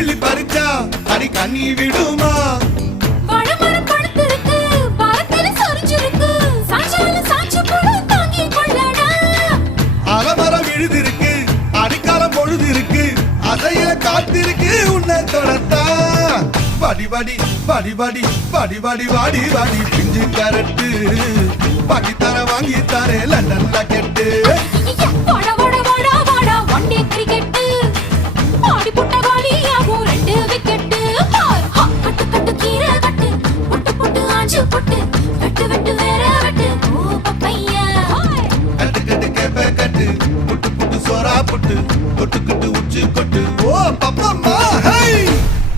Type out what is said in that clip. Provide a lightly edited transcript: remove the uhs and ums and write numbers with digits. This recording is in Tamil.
கிள்ளி பறிச்சா அடி கண்ணி விடுமா வடமரம் படுத்திருக்கு பாரத்தில சொரிஞ்சிருக்கு சாஞ்சால சாஞ்சு போடு தாங்கி கொள்ளடா அலமரம் விழுதிருக்கு அடிக்காலம் பொழுது இருக்கு அதைய காத்திருக்கு உன்னை தொடத்தா படி படி படி படி படி படி வாடி வாடி பிஞ்சு கரட்டு பாக்கி தர வாங்கி தரே லண்டன்ல கெட்டு போடா